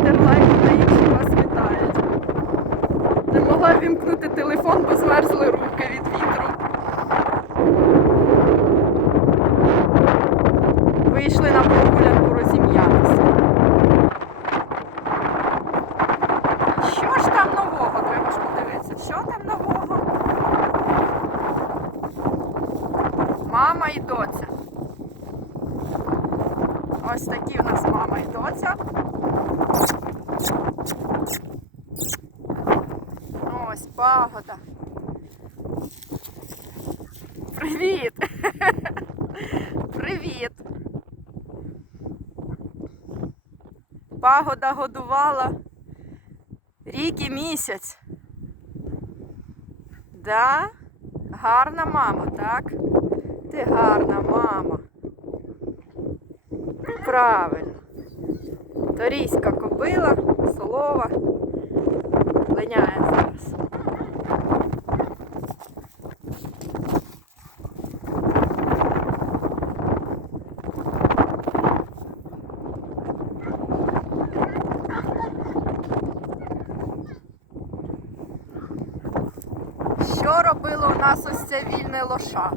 Андерлайк та інші вас вітають. Не могла вімкнути телефон, бо змерзли руки від вітру. Вийшли на прогулянку розім'ятися. Що ж там нового? Треба ж подивитися. Що там нового? Мама і доця. Ось такі в нас мама і доця. Ось пагода. Привіт! Привіт! Пагода годувала рік і місяць. Да? Гарна мама, так? Ти гарна мама. Правильно. Торійська кобила, солова. Линяє Що у нас ось ця вільне лоша?